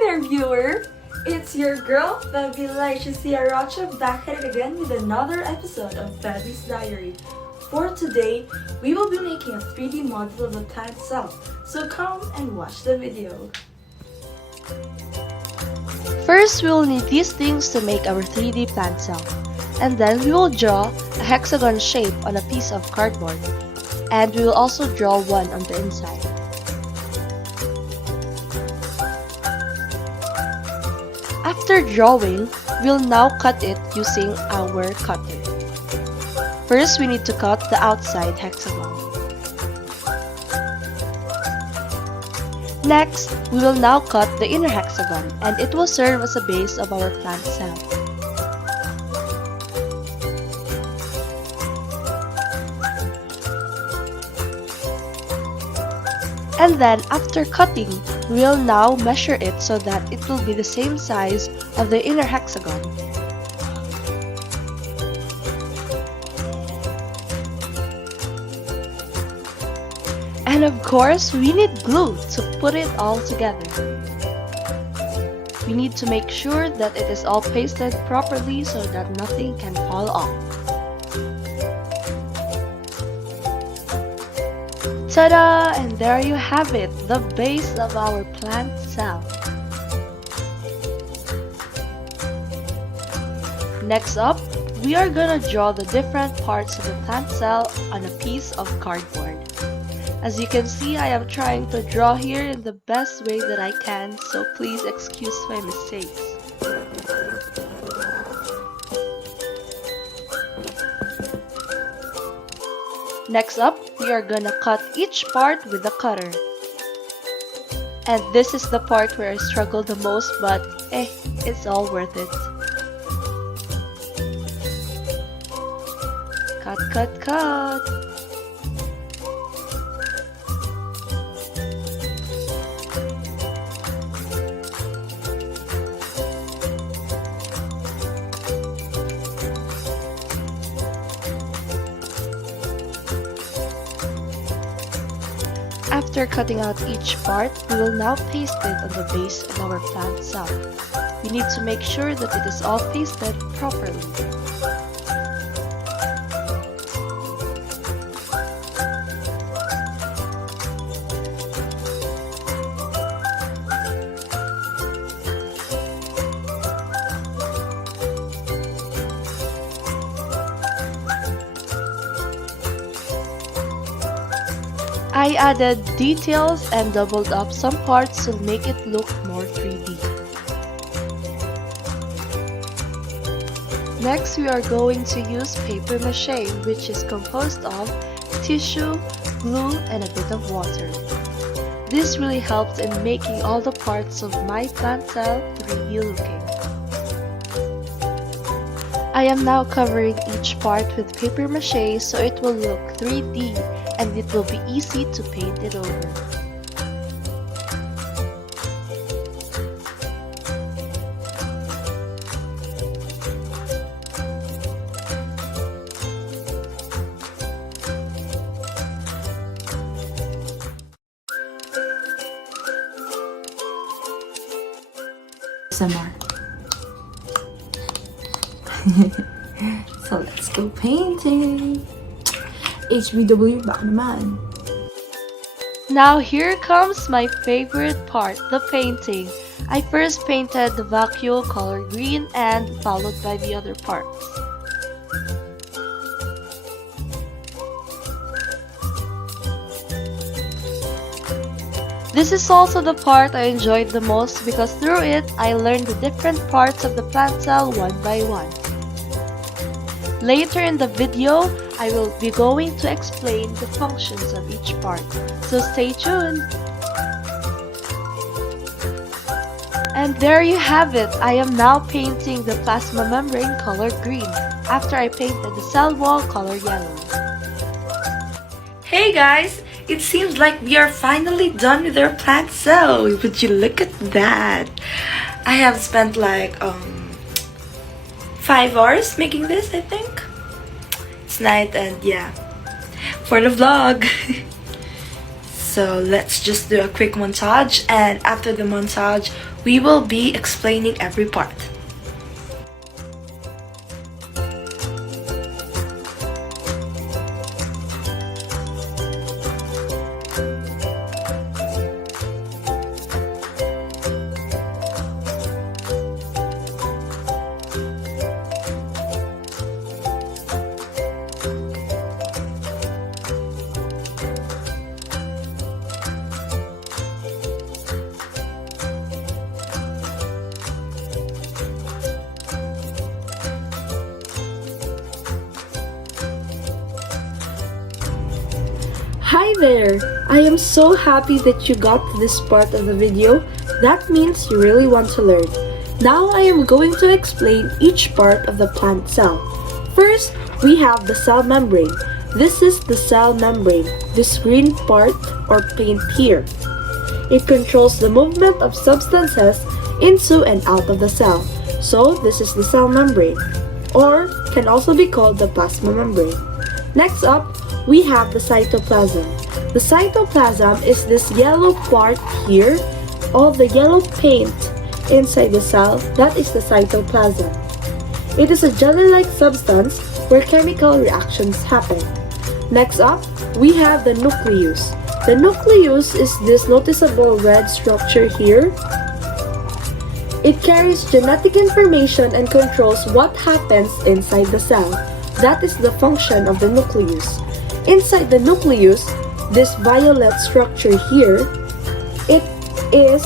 there, viewer! It's your girl, Arocha, back at it again with another episode of Fabby's Diary. For today, we will be making a 3D model of a plant cell, so come and watch the video. First, we will need these things to make our 3D plant cell. And then we will draw a hexagon shape on a piece of cardboard. And we will also draw one on the inside. After drawing, we'll now cut it using our cutter. First, we need to cut the outside hexagon. Next, we will now cut the inner hexagon, and it will serve as a base of our plant cell. And then, after cutting, we'll now measure it so that it will be the same size of the inner hexagon. And of course, we need glue to put it all together. We need to make sure that it is all pasted properly so that nothing can fall off. Ta-da! And there you have it, the base of our plant cell. Next up, we are gonna draw the different parts of the plant cell on a piece of cardboard. As you can see, I am trying to draw here in the best way that I can, so please excuse my mistakes. Next up, we are gonna cut each part with a cutter. And this is the part where I struggle the most, but it's all worth it. Cut, cut, cut! After cutting out each part, we will now paste it on the base of our plant cell. We need to make sure that it is all pasted properly. I added details and doubled up some parts to make it look more 3D. Next, we are going to use paper mache, which is composed of tissue, glue, and a bit of water. This really helps in making all the parts of my plant cell 3D looking. I am now covering each part with paper mache so it will look 3D and it will be easy to paint it over. Some more. So let's go painting. HBW back naman. Now here comes my favorite part, the painting. I first painted the vacuole color green and followed by the other parts. This is also the part I enjoyed the most because through it, I learned the different parts of the plant cell one by one. Later in the video, I will be going to explain the functions of each part, so stay tuned! And there you have it! I am now painting the plasma membrane color green, after I painted the cell wall color yellow. Hey guys! It seems like we are finally done with our plant cell. Would you look at that? I have spent like 5 hours making this, I think. It's night and yeah, for the vlog. So let's just do a quick montage, and after the montage, we will be explaining every part. Hi there! I am so happy that you got to this part of the video. That means you really want to learn. Now I am going to explain each part of the plant cell. First, we have the cell membrane. This is the cell membrane, this green part or paint here. It controls the movement of substances into and out of the cell. So this is the cell membrane, or can also be called the plasma membrane. Next up, we have the cytoplasm. The cytoplasm is this yellow part here, all the yellow paint inside the cell. That is the cytoplasm. It is a jelly-like substance where chemical reactions happen. Next up, we have the nucleus. The nucleus is this noticeable red structure here. It carries genetic information and controls what happens inside the cell. That is the function of the nucleus. Inside the nucleus, this violet structure here, it is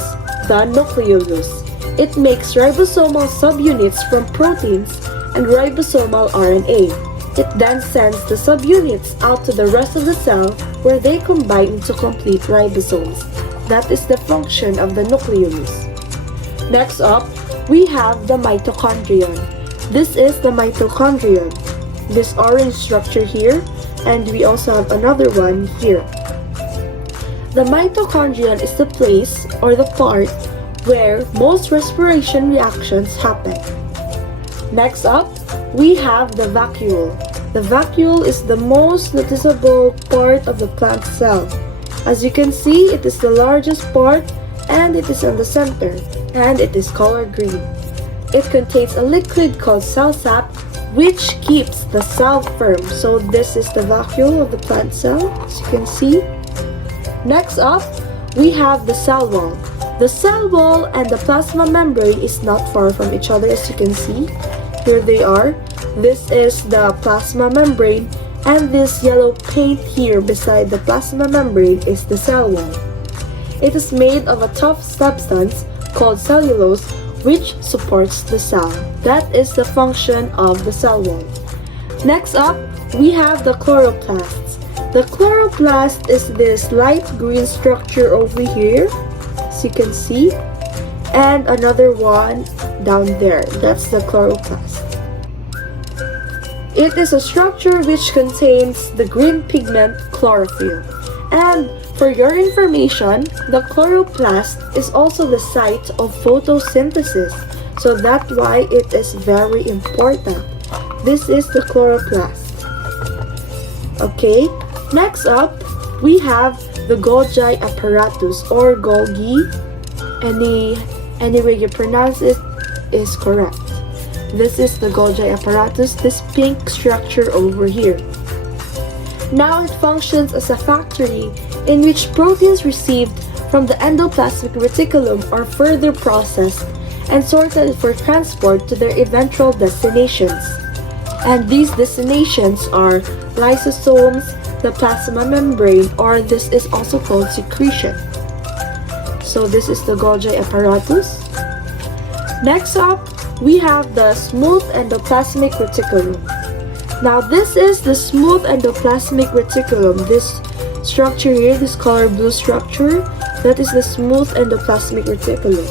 the nucleolus. It makes ribosomal subunits from proteins and ribosomal RNA. It then sends the subunits out to the rest of the cell where they combine into complete ribosomes. That is the function of the nucleolus. Next up, we have the mitochondrion. This is the mitochondrion. This orange structure here, and we also have another one here. The mitochondrion is the place or the part where most respiration reactions happen. Next up, we have the vacuole. The vacuole is the most noticeable part of the plant cell. As you can see, it is the largest part and it is in the center, and it is color green. It contains a liquid called cell sap which keeps the cell firm. So this is the vacuole of the plant cell, as you can see. Next up, we have the cell wall. The cell wall and the plasma membrane is not far from each other, as you can see. Here they are. This is the plasma membrane, and this yellow paint here beside the plasma membrane is the cell wall. It is made of a tough substance called cellulose, which supports the cell. That is the function of the cell wall. Next up, we have the chloroplasts. The chloroplast is this light green structure over here, as you can see, and another one down there. That's the chloroplast. It is a structure which contains the green pigment chlorophyll. And for your information, the chloroplast is also the site of photosynthesis, so that's why it is very important. This is the chloroplast. Okay, next up, we have the Golgi apparatus or Golgi. Any way you pronounce it is correct. This is the Golgi apparatus, this pink structure over here. Now it functions as a factory in which proteins received from the endoplasmic reticulum are further processed and sorted for transport to their eventual destinations. And these destinations are lysosomes, the plasma membrane, or this is also called secretion. So this is the Golgi apparatus. Next up, we have the smooth endoplasmic reticulum. Now this is the smooth endoplasmic reticulum. This structure here, this color blue structure, that is the smooth endoplasmic reticulum.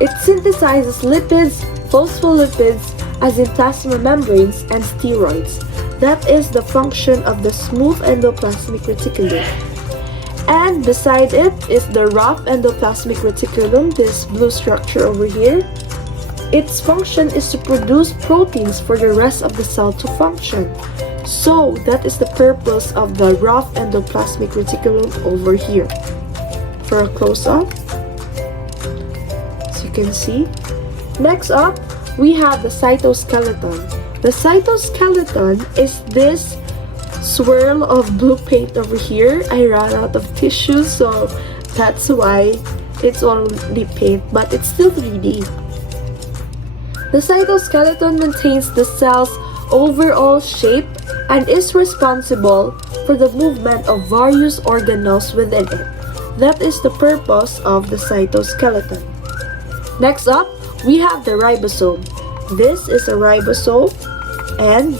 It synthesizes lipids, phospholipids, as in plasma membranes and steroids. That is the function of the smooth endoplasmic reticulum. And beside it is the rough endoplasmic reticulum, this blue structure over here. Its function is to produce proteins for the rest of the cell to function. So that is the purpose of the rough endoplasmic reticulum over here. For a close-up, as you can see. Next up, we have the cytoskeleton. The cytoskeleton is this swirl of blue paint over here. I ran out of tissue, so that's why it's only paint, but it's still 3D. The cytoskeleton maintains the cell's overall shape and is responsible for the movement of various organelles within it. That is the purpose of the cytoskeleton. Next up, we have the ribosome. This is a ribosome and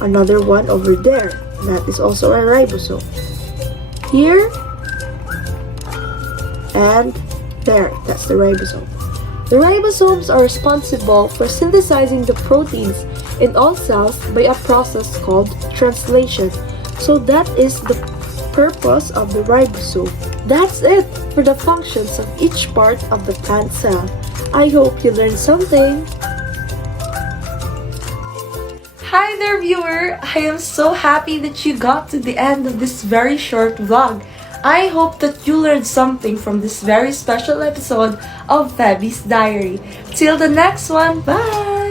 another one over there. That is also a ribosome. Here and there, that's the ribosome. The ribosomes are responsible for synthesizing the proteins in all cells by a process called translation. So that is the purpose of the ribosome. That's it for the functions of each part of the plant cell. I hope you learned something. Hi there, viewer! I am so happy that you got to the end of this very short vlog. I hope that you learned something from this very special episode of Febby's Diary. Till the next one, bye!